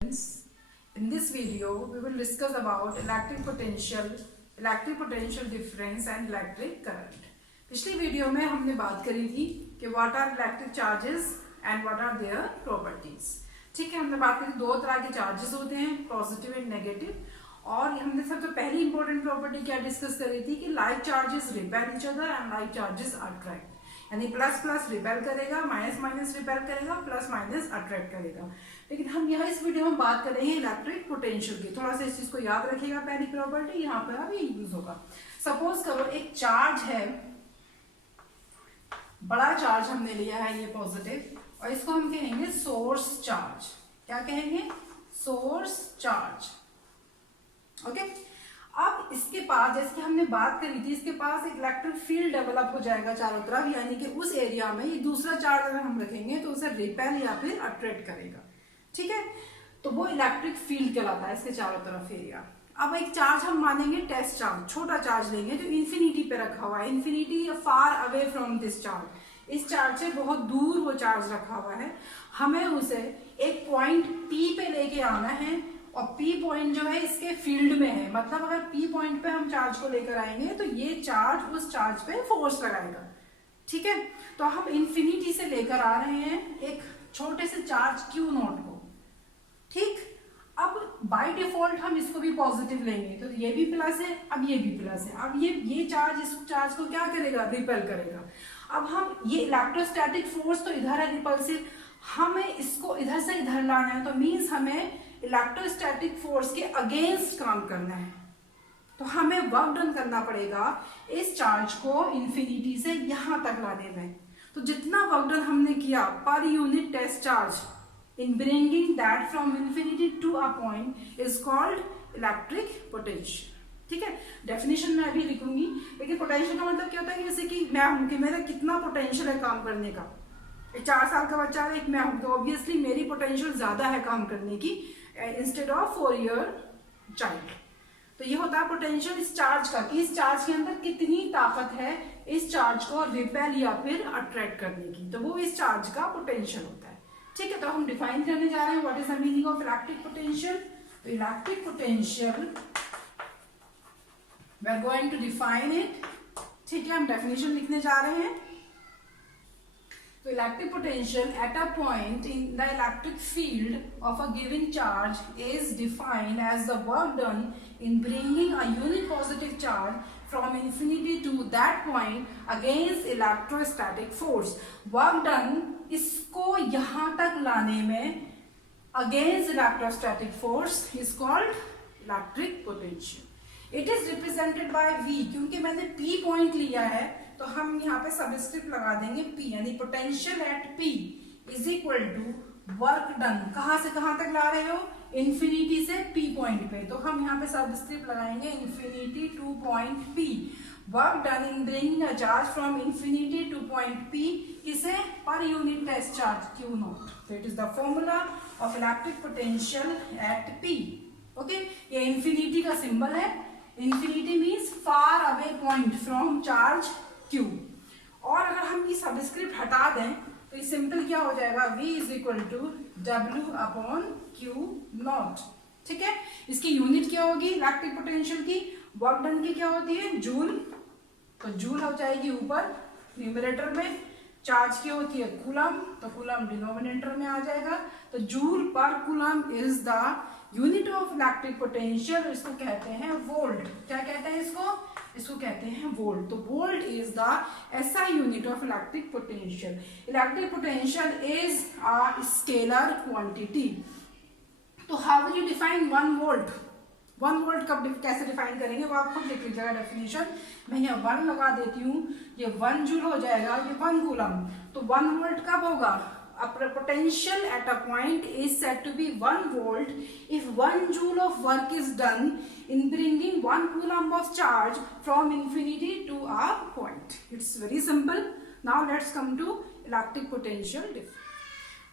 In this video, we will discuss about electric potential difference and electric current. पिछली video में हमने बात करी थी कि what are electric charges and what are their properties. ठीक है, हमने बात करी दो तरह के चार्जेस होते हैं, पॉजिटिव एंड नेगेटिव. और हमने सबसे पहली इंपॉर्टेंट प्रॉपर्टी क्या डिस्कस करी थी कि like charges repel each other and like charges attract. यानी प्लस प्लस रिपेल करेगा, माइनस माइनस रिपेल करेगा, प्लस माइनस अट्रैक्ट करेगा. लेकिन हम यहाँ इस वीडियो में बात करेंगे इलेक्ट्रिक पोटेंशियल की. थोड़ा सा इस चीज को याद रखिएगा, पहली प्रॉपर्टी यहाँ पर अभी यूज होगा. सपोज करो एक चार्ज है, बड़ा चार्ज हमने लिया है ये पॉजिटिव, और इसको हम कहेंगे सोर्स चार्ज. क्या कहेंगे? Source charge. ओके. अब इसके पास, जैसे कि हमने बात करी थी, इसके पास एक इलेक्ट्रिक फील्ड डेवलप हो जाएगा चारों तरफ. यानी कि उस एरिया में ये दूसरा चार्ज अगर हम रखेंगे तो उसे रिपेल या फिर अट्रैक्ट करेगा. ठीक है, तो वो इलेक्ट्रिक फील्ड कहलाता है इसके चारों तरफ एरिया. अब एक चार्ज हम मानेंगे टेस्ट चार्ज, छोटा चार्ज लेंगे जो इंफिनिटी पे रखा हुआ है. Infinity far away from this charge. इस चार्ज से बहुत दूर वो चार्ज रखा हुआ है. हमें उसे एक पॉइंट P पे लेके आना है, और P पॉइंट जो है इसके फील्ड में है. मतलब अगर P पॉइंट पे हम चार्ज को लेकर आएंगे तो ये चार्ज उस चार्ज पे फोर्स लगाएगा. ठीक है, तो हम इंफिनिटी से लेकर आ रहे हैं एक छोटे से चार्ज Q नॉट को. ठीक, अब बाय डिफॉल्ट हम इसको भी पॉजिटिव लेंगे, तो ये भी प्लस है, अब ये भी प्लस है. अब ये चार्ज इस चार्ज को क्या करेगा? रिपेल करेगा. अब हम ये इलेक्ट्रोस्टैटिक फोर्स तो इधर है रिपल्सिव, हमें इसको इधर से इधर लाना है. तो मीन्स हमें इलेक्ट्रोस्टैटिक फोर्स के अगेंस्ट काम करना है. तो हमें वर्क डन करना पड़ेगा इस चार्ज को इंफिनिटी से यहां तक लाने में. तो जितना वर्क डन हमने किया पर unit test charge in bringing that from infinity to a point is called electric potential. ठीक है, डेफिनेशन में अभी लिखूंगी. लेकिन पोटेंशियल का मतलब क्या होता है कि जैसे कि मैं हूं कि मेरा कितना पोटेंशियल है काम करने का. 4 साल का बच्चा है, एक मैं हूं, तो ऑब्वियसली मेरी पोटेंशियल ज्यादा है काम करने की इंस्टेड ऑफ 4 ईयर चाइल्ड. तो ये होता है पोटेंशियल इस चार्ज का, कि इस चार्ज के अंदर कितनी ताकत है इस चार्ज को रिपेल या फिर अट्रैक्ट करने की. तो वो इस चार्ज का पोटेंशियल होता है. ठीक है, तो हम डिफाइन करने जा रहे हैं what is the meaning of electric potential. तो electric potential we are going to define it. ठीक है, हम डेफिनेशन लिखने जा रहे हैं. तो electric potential at a point in the electric field of a given charge is defined as the work done in bringing a unit positive charge from infinity to that point against electrostatic force. Work done इसको यहाँ तक लाने में against electrostatic force is called electric potential. It is represented by V. क्योंकि मैंने P point लिया है तो हम यहाँ पे सबस्क्रिप्ट लगा देंगे P, यानी potential at P is equal to work done. कहाँ से कहाँ तक ला रहे हो? इंफिनिटी से P पॉइंट पे. तो हम यहाँ पे सबस्क्रिप्ट लगाएंगे infinity to point P. Work done in bringing a charge from infinity to point P. किसे? पर unit test charge Q naught. तो it is the formula of electric potential at P. Okay, ये infinity का symbol है. Infinity means far away point from charge Q. और अगर हम ये सबस्क्रिप्ट हटा दें तो सिंपल क्या हो जाएगा? V is equal to W upon Q naught. ठीक है, इसकी यूनिट क्या होगी इलेक्ट्रिक पोटेंशियल की? वर्क डन की क्या होती है? जूल. तो जूल हो जाएगी ऊपर न्यूमरेटर में. चार्ज की होती है कूलम, तो कूलम डिनोमिनेटर में आ जाएगा. तो जूल पर coulomb is the unit of electric potential. इसको कहते हैं वोल्ट. क्या कहते हैं इसको? इसको कहते हैं वोल्ट. तो volt is the SI unit of electric potential. Electric potential is a scalar quantity. तो how will you define 1 volt? 1 volt कब कैसे डिफाइन करेंगे वो आप खुद लिख लीजिएगा डेफिनेशन. मैं यहाँ 1 लगा देती हूँ, ये 1 जूल हो जाएगा, ये 1 कूलम. तो 1 वोल्ट कब होगा? A potential at a point is said to be 1 volt if 1 joule of work is done in bringing 1 coulomb of charge from infinity to a point. It's very simple. Now let's come to electric potential difference.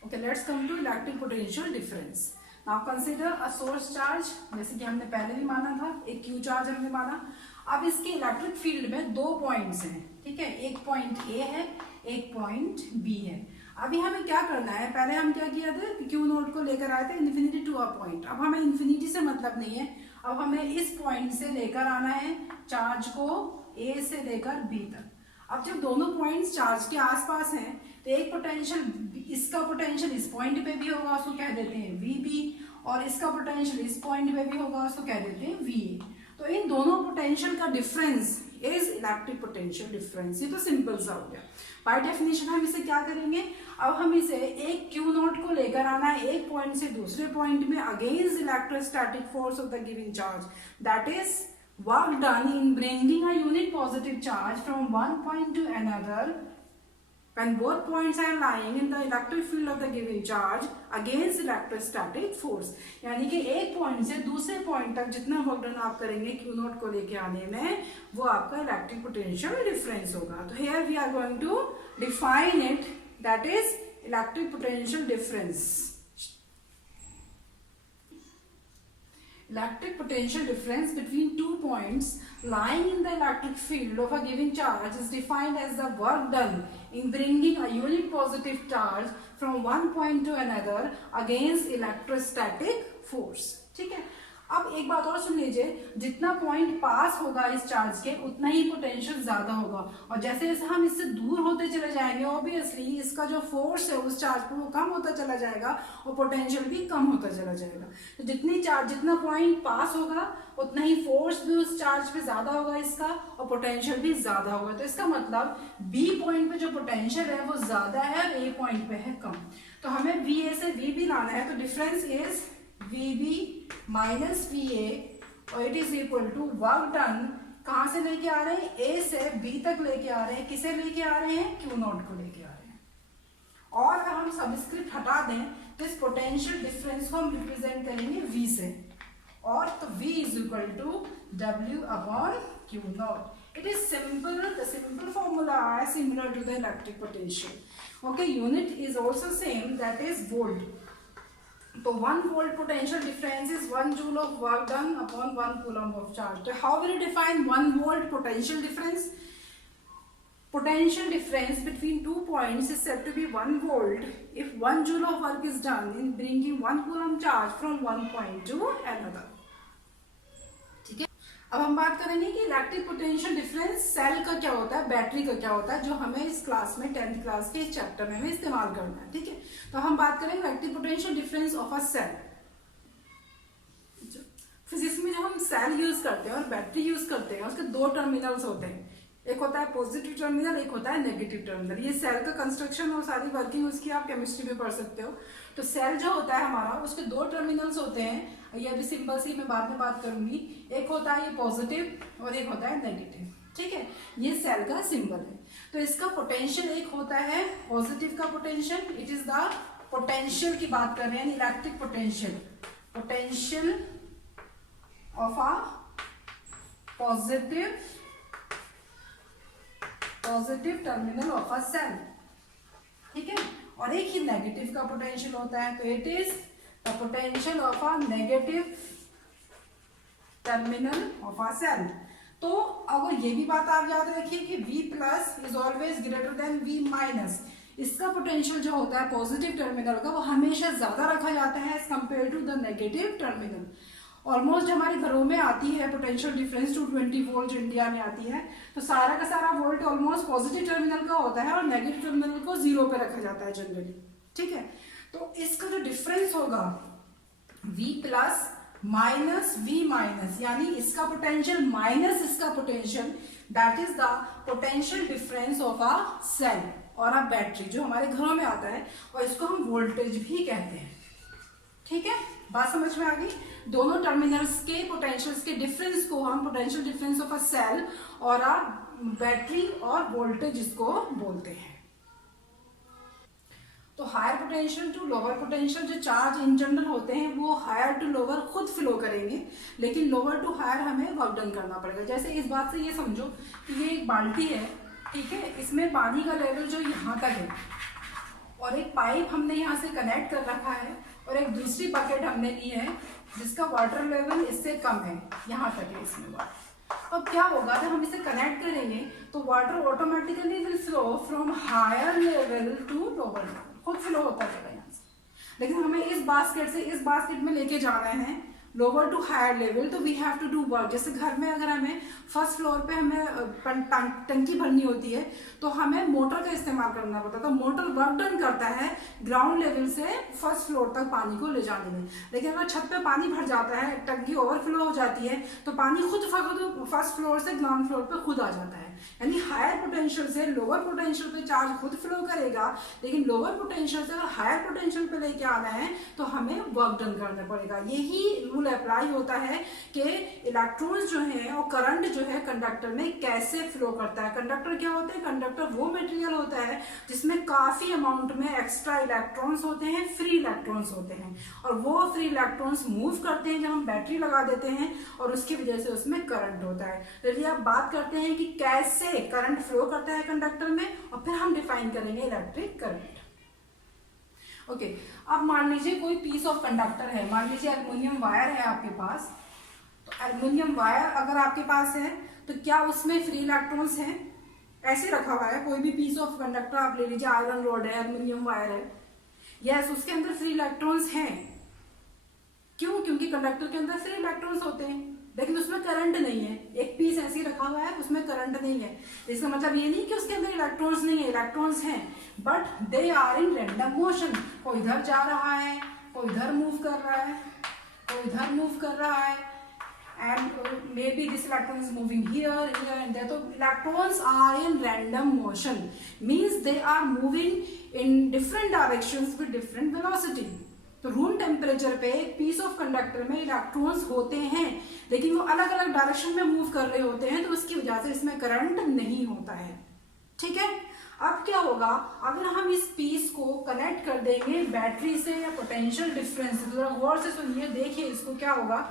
Okay, let's come to electric potential difference. Now consider a source charge. जैसे कि हमने पहले भी माना था, एक Q charge हमने माना. अब इसके इलेक्ट्रिक फील्ड में 2 पॉइंट्स हैं. ठीक है, एक पॉइंट A है, एक पॉइंट B है. अभी हमें क्या करना है, पहले हम क्या किया था, क्यू नोट को लेकर आए थे इन्फिनिटी टू अ पॉइंट। अब हमें इन्फिनिटी से मतलब नहीं है, अब हमें इस पॉइंट से लेकर आना है चार्ज को ए से लेकर बी तक। अब जब दोनों पॉइंट्स चार्ज के आसपास हैं तो एक पोटेंशियल, इसका पोटेंशियल इस पॉइंट पे भी होगा, उसको कह देते हैं वीबी, और इसका पोटेंशियल इस पॉइंट पे भी होगा, उसको कह देते हैं वीए। तो इन दोनों पोटेंशियल का difference is electric potential difference. ये तो सिंपल सा हो गया। बाय डेफिनेशन हम इसे क्या करेंगे, अब हम इसे एक क्यू नोट को लेकर आना है एक पॉइंट से दूसरे पॉइंट में against electrostatic force of the given charge, that is work done in bringing a unit positive charge from one point to another when both points are lying in the electric field of the given charge against electrostatic force। यानी कि एक point से दूसरे point तक जितना work done आप करेंगे Q note को लेके आने में, वो आपका इलेक्ट्रिक पोटेंशियल डिफरेंस होगा। तो here we are going to define it, that is electric potential difference. Electric potential difference between two points lying in the electric field of a given charge is defined as the work done in bringing a unit positive charge from one point to another against electrostatic force। ठीक है, अब एक बात और सुन लीजिए, जितना point पास होगा इस चार्ज के उतना ही पोटेंशियल ज्यादा होगा, और जैसे जैसे हम इससे दूर होते चले जाएंगे ऑब्वियसली इसका जो फोर्स है उस चार्ज पर वो कम होता चला जाएगा और पोटेंशियल भी कम होता चला जाएगा। तो जितना पॉइंट पास होगा उतना ही फोर्स भी उस चार्ज पे ज्यादा होगा इसका, और पोटेंशियल भी ज्यादा होगा। तो इसका मतलब बी पॉइंट पे जो पोटेंशियल है वो ज्यादा है और ए पॉइंट पे है कम। तो हमें बी ए से वी बी लाना है, तो difference is VB minus VA और it is equal to work done. कहां से लेके आ रहे हैं, A से B तक लेके आ रहे हैं, किसे लेके आ रहे हैं, Q नोट को लेके आ रहे हैं। और अगर हम सबस्क्रिप्ट हटा दें तो इस पोटेंशियल डिफरेंस को हम रिप्रेजेंट करेंगे V से, और तो V is equal to W upon Q naught. It is simple, the simple formula है similar to the electric potential. Okay, unit is also same, that is volt. तो 1 volt potential difference is 1 joule of work done upon 1 coulomb of charge. So how will you define 1 volt potential difference? Potential difference between two points is said to be 1 volt if 1 joule of work is done in bringing 1 coulomb charge from one point to another. ठीक है, अब हम बात करेंगे कि electric potential difference cell का क्या होता है, बैटरी का क्या होता है, जो हमें इस क्लास में 10th क्लास के इस चैप्टर में हमें इस्तेमाल करना है। ठीक है, तो हम बात करेंगे electric potential difference of a cell. Physics में जब हम सेल यूज करते हैं और बैटरी यूज करते हैं उसके दो टर्मिनल्स होते हैं, एक होता है पॉजिटिव टर्मिनल, एक होता है नेगेटिव टर्मिनल। ये सेल का कंस्ट्रक्शन और सारी वर्किंग उसकी आप केमिस्ट्री में पढ़ सकते हो। तो सेल जो होता है हमारा उसके दो टर्मिनल्स होते हैं, ये अभी सिंपल सी मैं बाद में बात करूंगी। एक होता है ये पॉजिटिव और एक होता है नेगेटिव। ठीक है, ये सेल का सिंबल है। तो इसका पोटेंशियल एक होता है पॉजिटिव का potential, it is the potential की बात कर रहे हैं, electric potential, potential of a positive terminal of a cell. ठीक है, और एक ही नेगेटिव का पोटेंशियल होता है, तो it is the potential of a negative terminal of a cell. तो अगर ये भी बात आप याद रखिए कि V plus is always greater than V minus. इसका पोटेंशियल जो होता है पॉजिटिव टर्मिनल का वो हमेशा ज्यादा रखा जाता है as compare to the negative terminal. Almost हमारे घरों में आती है पोटेंशियल डिफरेंस 220 वोल्ट जो इंडिया में आती है, तो सारा का सारा वोल्ट ऑलमोस्ट पॉजिटिव टर्मिनल का होता है और नेगेटिव टर्मिनल को 0 पे रखा जाता है जनरली। ठीक है, तो इसका जो डिफरेंस होगा V plus minus V minus, यानी इसका पोटेंशियल माइनस इसका potential, that is the potential difference of a cell और अ बैटरी जो हमारे घरों में आता है, और इसको हम वोल्टेज भी कहते हैं। ठीक है, बात समझ में आ गई। दोनों टर्मिनल्स के पोटेंशियल्स के डिफरेंस को हम potential difference of a cell और अ बैटरी और वोल्टेज इसको बोलते हैं। तो higher potential to lower potential जो चार्ज इन जनरल होते हैं वो हायर टू लोअर खुद फ्लो करेंगे, लेकिन लोअर टू हायर हमें वर्क डन करना पड़ेगा। जैसे इस बात से ये समझो कि ये एक बाल्टी है, ठीक है, इसमें पानी का लेवल जो यहाँ तक है और एक पाइप हमने यहाँ से कनेक्ट कर रखा है और एक दूसरी बकेट हमने ली है जिसका वाटर लेवल इससे कम है, यहाँ तक है इसमें वाटर। अब क्या होगा जब हम इसे कनेक्ट करेंगे तो water automatically will flow from higher level to lower level. खुद फ्लो होता जाएगा यहाँ से। लेकिन हमें इस बास्केट से इस बास्केट में लेके जाना है लोअर टू हायर लेवल, तो we have to do work. जैसे घर में अगर हमें फर्स्ट फ्लोर पे हमें टंकी भरनी होती है तो हमें मोटर का इस्तेमाल करना पड़ता है, तो मोटर वर्क डन करता है ग्राउंड लेवल से फर्स्ट फ्लोर तक पानी को ले जाने में। लेकिन अगर छत पे पानी भर जाता है, टंकी ओवरफ्लो हो जाती है, तो पानी खुद फर्स्ट फ्लोर से ग्राउंड फ्लोर पे खुद आ जाता है। यानी हायर पोटेंशियल से लोअर पोटेंशियल पे चार्ज खुद फ्लो करेगा, लेकिन लोअर पोटेंशियल से अगर हायर पोटेंशियल पे लेके आना है तो हमें वर्क डन करना पड़ेगा। यही रूल अप्लाई होता है कि इलेक्ट्रॉन्स जो है और करंट जो है कंडक्टर में कैसे फ्लो करता है। कंडक्टर क्या होता है? कंडक्टर वो मटेरियल होता है जिसमें काफी अमाउंट में एक्स्ट्रा इलेक्ट्रॉन्स होते हैं, फ्री इलेक्ट्रॉन्स होते हैं, और वो फ्री इलेक्ट्रॉन्स मूव करते हैं जब हम बैटरी लगा देते हैं, और उसकी वजह से उसमें करंट होता है। तो यदि आप बात करते हैं कि कैसे करंट फ्लो करता है कंडक्टर में, और फिर हम डिफाइन करेंगे इलेक्ट्रिक करंट। ओके, अब मान लीजिए कोई पीस ऑफ कंडक्टर है, मान लीजिए एल्युमिनियम वायर है आपके पास। तो एल्युमिनियम वायर अगर आपके पास है तो क्या उसमें फ्री इलेक्ट्रॉन्स हैं? ऐसे रखा हुआ है कोई भी पीस ऑफ कंडक्टर आप ले लीजिए, आयरन रॉड है, एल्युमिनियम वायर है, यस उसके अंदर फ्री इलेक्ट्रॉन्स हैं। क्यों? क्योंकि कंडक्टर के अंदर फ्री इलेक्ट्रॉन्स होते हैं, लेकिन उसमें करंट नहीं है। एक पीस ऐसे ही रखा हुआ है, उसमें करंट नहीं है। इसका मतलब ये नहीं कि उसके अंदर इलेक्ट्रॉन्स नहीं है, इलेक्ट्रॉन्स हैं, but they are in random motion. कोई इधर जा रहा है, कोई इधर मूव कर रहा है, कोई इधर मूव कर रहा है, and may be this electron is moving here here and there. तो electrons are in random motion, means they are moving in different directions with different velocity. तो रूम टेम्परेचर पे एक पीस ऑफ कंडक्टर में electrons होते हैं, लेकिन वो अलग अलग डायरेक्शन में मूव कर रहे होते हैं, तो उसकी वजह से इसमें करंट नहीं होता है। ठीक है, अब क्या होगा अगर हम इस पीस को कनेक्ट कर देंगे बैटरी से या पोटेंशियल डिफरेंस से। थोड़ा गौर से सुनिए, देखिए इसको क्या होगा।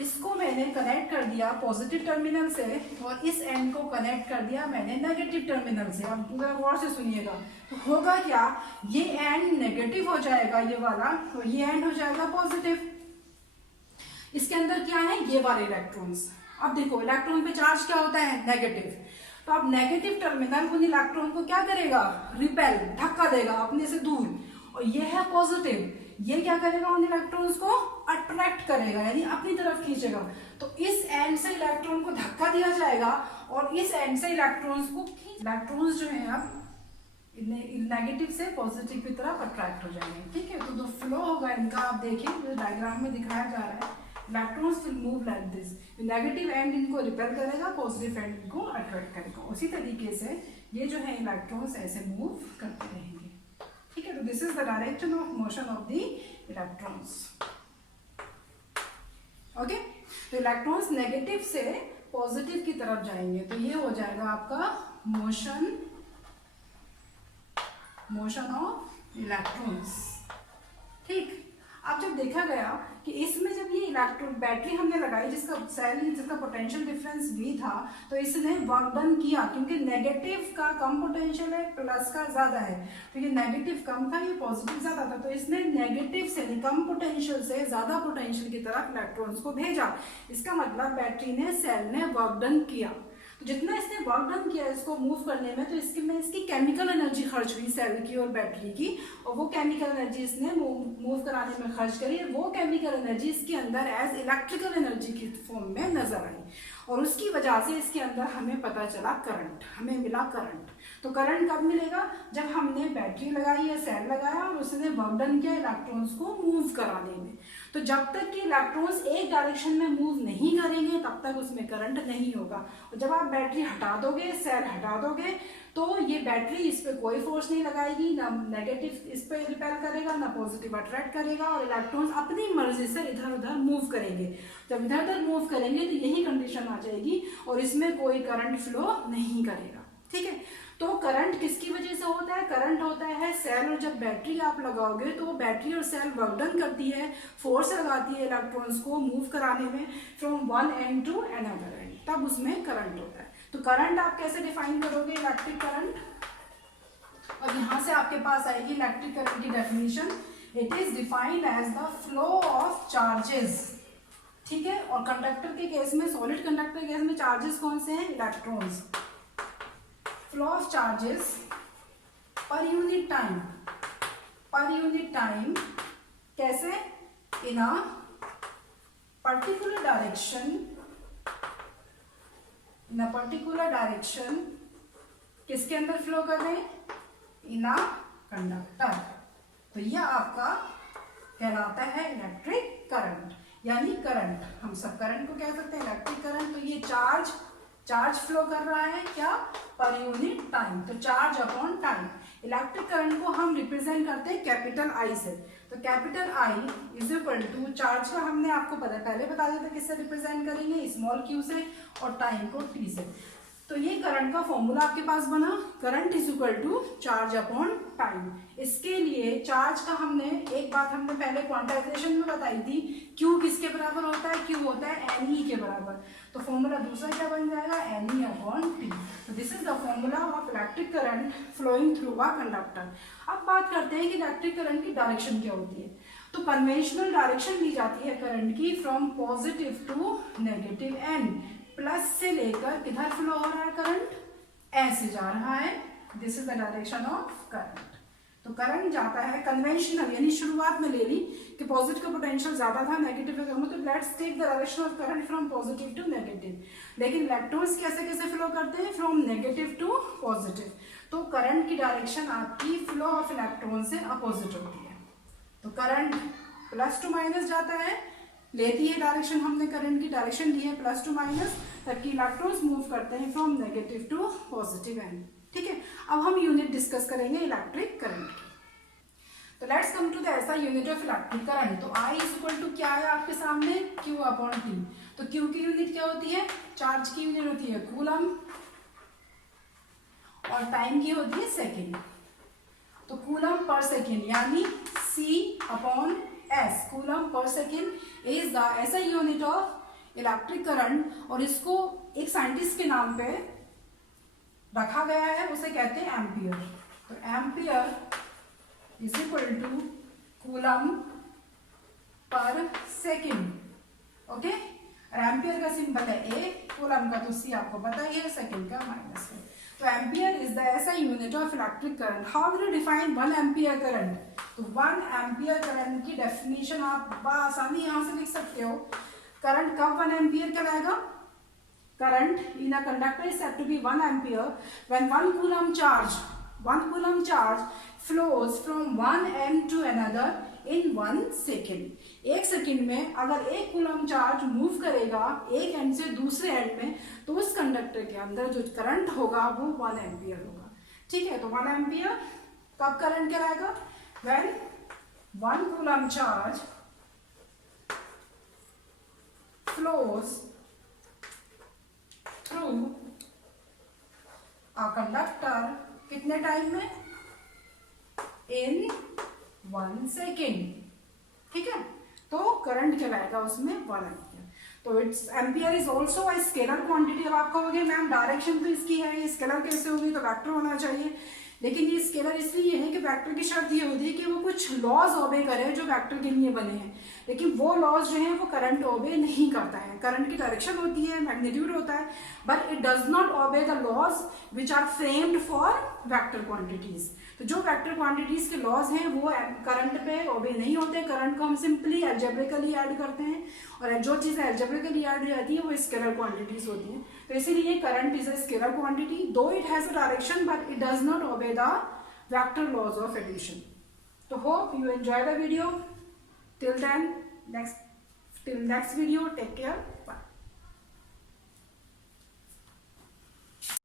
इसको मैंने कनेक्ट कर दिया पॉजिटिव टर्मिनल से, और इस एंड को कनेक्ट कर दिया मैंने नेगेटिव टर्मिनल से। अब पूरा गौर से सुनिएगा, तो होगा क्या, ये एंड नेगेटिव हो जाएगा ये वाला, और ये एंड हो जाएगा पॉजिटिव। इसके अंदर क्या है, ये वाले इलेक्ट्रॉन्स। अब देखो इलेक्ट्रॉन पे चार्ज क्या होता है, नेगेटिव। तो अब नेगेटिव टर्मिनल उन इलेक्ट्रॉन को क्या करेगा, रिपेल, धक्का देगा अपने से दूर, और ये है पॉजिटिव, ये क्या करेगा, उन इलेक्ट्रॉन्स को अट्रैक्ट करेगा, यानी अपनी तरफ खींचेगा। तो इस एंड से इलेक्ट्रॉन को धक्का दिया जाएगा, और इस एंड से इलेक्ट्रॉन्स को इलेक्ट्रॉन्स जो है अब नेगेटिव से पॉजिटिव की तरफ अट्रैक्ट हो जाएंगे। ठीक है, तो जो फ्लो होगा इनका आप देखिए डायग्राम में दिखाया जा रहा है, electrons will move like this, negative and इनको रिपेल करेगा, पॉजिटिव एंड इनको अट्रैक्ट करेगा। उसी तरीके से ये जो है इलेक्ट्रॉन्स ऐसे मूव करते रहेंगे। ठीक है, तो this is the direction of motion of the electrons. Okay, तो इलेक्ट्रॉन्स नेगेटिव से पॉजिटिव की तरफ जाएंगे, तो ये हो जाएगा आपका मोशन ऑफ इलेक्ट्रॉन्स। ठीक, अब जब देखा गया कि इसमें जब ये इलेक्ट्रॉन बैटरी हमने लगाई जिसका सेल जिसका पोटेंशियल डिफरेंस V था, तो इसने वर्क डन किया, क्योंकि नेगेटिव का कम पोटेंशियल है, प्लस का ज्यादा है, तो ये नेगेटिव कम था, ये पॉजिटिव ज्यादा था, तो इसने नेगेटिव से कम पोटेंशियल से ज्यादा पोटेंशियल की तरफ इलेक्ट्रॉन्स को भेजा। इसका मतलब बैटरी ने, सेल ने वर्क डन किया। तो जितना इसने वर्क डन किया इसको मूव करने में, तो इसकी केमिकल एनर्जी खर्च हुई सेल की और बैटरी की, और वो केमिकल एनर्जी इसने मूव कराने में खर्च करी, वो केमिकल एनर्जी इसके अंदर एज इलेक्ट्रिकल एनर्जी की फॉर्म में नजर आई, और उसकी वजह से इसके अंदर हमें पता चला करंट, हमें मिला करंट। तो करंट कब मिलेगा, जब हमने बैटरी लगाई या सेल लगाया और उसने वर्क डन किया इलेक्ट्रॉन्स को मूव कराने में। तो जब तक कि इलेक्ट्रॉन्स एक डायरेक्शन में मूव नहीं करेंगे तब तक उसमें करंट नहीं होगा, और जब आप बैटरी हटा दोगे, सेल हटा दोगे, तो ये बैटरी इस पे कोई फोर्स नहीं लगाएगी, ना नेगेटिव इस पे रिपेल करेगा, ना पॉजिटिव अट्रैक्ट करेगा, और इलेक्ट्रॉन्स अपनी मर्जी से इधर उधर मूव करेंगे। जब इधर उधर मूव करेंगे तो यही कंडीशन आ जाएगी, और इसमें कोई करंट फ्लो नहीं करेगा। ठीक है, तो करंट किसकी वजह से होता है, करंट होता है सेल, और जब बैटरी आप लगाओगे तो बैटरी और सेल वर्क डन करती है, फोर्स लगाती है इलेक्ट्रॉन्स को मूव कराने में from one end to another end, तब उसमें करंट होता है। तो करंट आप कैसे डिफाइन करोगे, इलेक्ट्रिक करंट, और यहाँ से आपके पास आएगी इलेक्ट्रिक करंट की definition. It is defined as the flow of charges. ठीक है, और कंडक्टर के केस में, सॉलिड कंडक्टर के केस में चार्जेस कौन से हैं, electrons. Flow of charges per unit time per unit time, कैसे, इन अ पर्टिकुलर डायरेक्शन, किसके अंदर फ्लो कर रहे हैं, इन अ कंडक्टर। तो यह आपका कहलाता है इलेक्ट्रिक करंट, यानी करंट, हम सब करंट को कह सकते हैं इलेक्ट्रिक करंट। तो ये चार्ज फ्लो कर रहा है क्या, पर यूनिट टाइम, तो charge upon time. Electric current को हम रिप्रेजेंट करते हैं कैपिटल आई से, तो capital I is equal to, charge का हमने आपको पहले बता दिया था किससे रिप्रेजेंट करेंगे, स्मॉल क्यू से, और टाइम को टी से। तो ये करंट का फॉर्मूला आपके पास बना, current is equal to charge upon time. इसके लिए चार्ज का एक बात हमने पहले क्वांटाइजेशन में बताई थी, Q किसके बराबर होता है, Q होता है NE के बराबर। तो फॉर्मूला दूसरा क्या बन जाएगा, NE अपॉन T। तो this is the formula of electric current flowing through a conductor. अब बात करते हैं कि इलेक्ट्रिक करंट की डायरेक्शन क्या होती है। तो कन्वेंशनल डायरेक्शन दी जाती है करंट की from positive to negative end, plus से लेकर किधर फ्लो हो रहा है करंट, ऐसे जा रहा है, this is the direction of current. तो करंट जाता है कन्वेंशनल, यानी शुरुआत में ले ली कि पॉजिटिव का पोटेंशियल ज्यादा था, नेगेटिव का कम, तो let's take the direction of current from positive to negative. लेकिन इलेक्ट्रॉन्स कैसे कैसे फ्लो करते हैं, फ्रॉम नेगेटिव टू पॉजिटिव। तो करंट की डायरेक्शन आपकी फ्लो ऑफ इलेक्ट्रॉन से अपोजिट होती है। तो करंट प्लस टू माइनस जाता है, लेती है डायरेक्शन, हमने करंट की डायरेक्शन दी है प्लस टू माइनस, तबकि इलेक्ट्रॉन्स मूव करते हैं from negative to positive end. ठीक है, अब हम यूनिट डिस्कस करेंगे इलेक्ट्रिक करंट की। तो let's come to the SI unit of electric current. तो I इज इक्वल टू क्या है आपके सामने, Q अपॉन T। तो Q की यूनिट क्या होती है, चार्ज की यूनिट होती है कूलम, और टाइम की होती है सेकेंड। तो कूलम पर सेकेंड यानी C upon S, coulomb per second is the SI unit of electric current, और इसको एक साइंटिस्ट के नाम पे रखा गया है, उसे कहते हैं एम्पियर। तो ampere is equal to coulomb per second. Okay, ampere का सिंबल है A, कूलम का तो C आपको पता ही है, सेकेंड का माइनस है। तो ampere is the SI unit of electric current. How will you define 1 ampere current? तो 1 एम्पियर करंट की डेफिनेशन आप आसानी यहां से लिख सकते हो। करंट कब 1 एम्पियर कहलाएगा, current in a conductor is said to be 1 ampere when 1 coulomb charge flows from one end to another in 1 second. एक सेकेंड में अगर एक कूलम चार्ज मूव करेगा एक एंड से दूसरे एंड में, तो उस कंडक्टर के अंदर जो करंट होगा वो 1 एम्पियर होगा। ठीक है, तो 1 एम्पियर कब करंट कहलाएगा, when 1 coulomb charge flows through a conductor, कितने टाइम में, इन 1 सेकेंड। ठीक है, तो करंट कहलाएगा उसमें 1 एम्पियर। तो it's ampere is also a scalar quantity. अब आप कहोगे मैम डायरेक्शन तो इसकी है, ये स्केलर कैसे होगी, तो वेक्टर होना चाहिए। लेकिन ये स्केलर इसलिए है कि वेक्टर की शर्त ये होती है कि वो कुछ लॉज ओबे करे जो वेक्टर के लिए बने हैं, लेकिन वो लॉज जो हैं वो करंट ओबे नहीं करता है। करंट की डायरेक्शन होती है, मैग्नीट्यूड होता है, but it does not obey the laws which are framed for vector quantities. तो जो वेक्टर क्वांटिटीज के लॉज हैं वो करंट पे ओबे नहीं होते। करंट को हम सिंपली एल्जेब्रिकली ऐड करते हैं, और जो चीज़ एल्जेब्रिकली ऐड हो जाती है वो स्केलर क्वांटिटीज होती हैं। तो इसीलिए current is a scalar quantity, though it has a direction but it does not obey the vector laws of addition. तो hope you enjoy the video. Till next video, take care. Bye.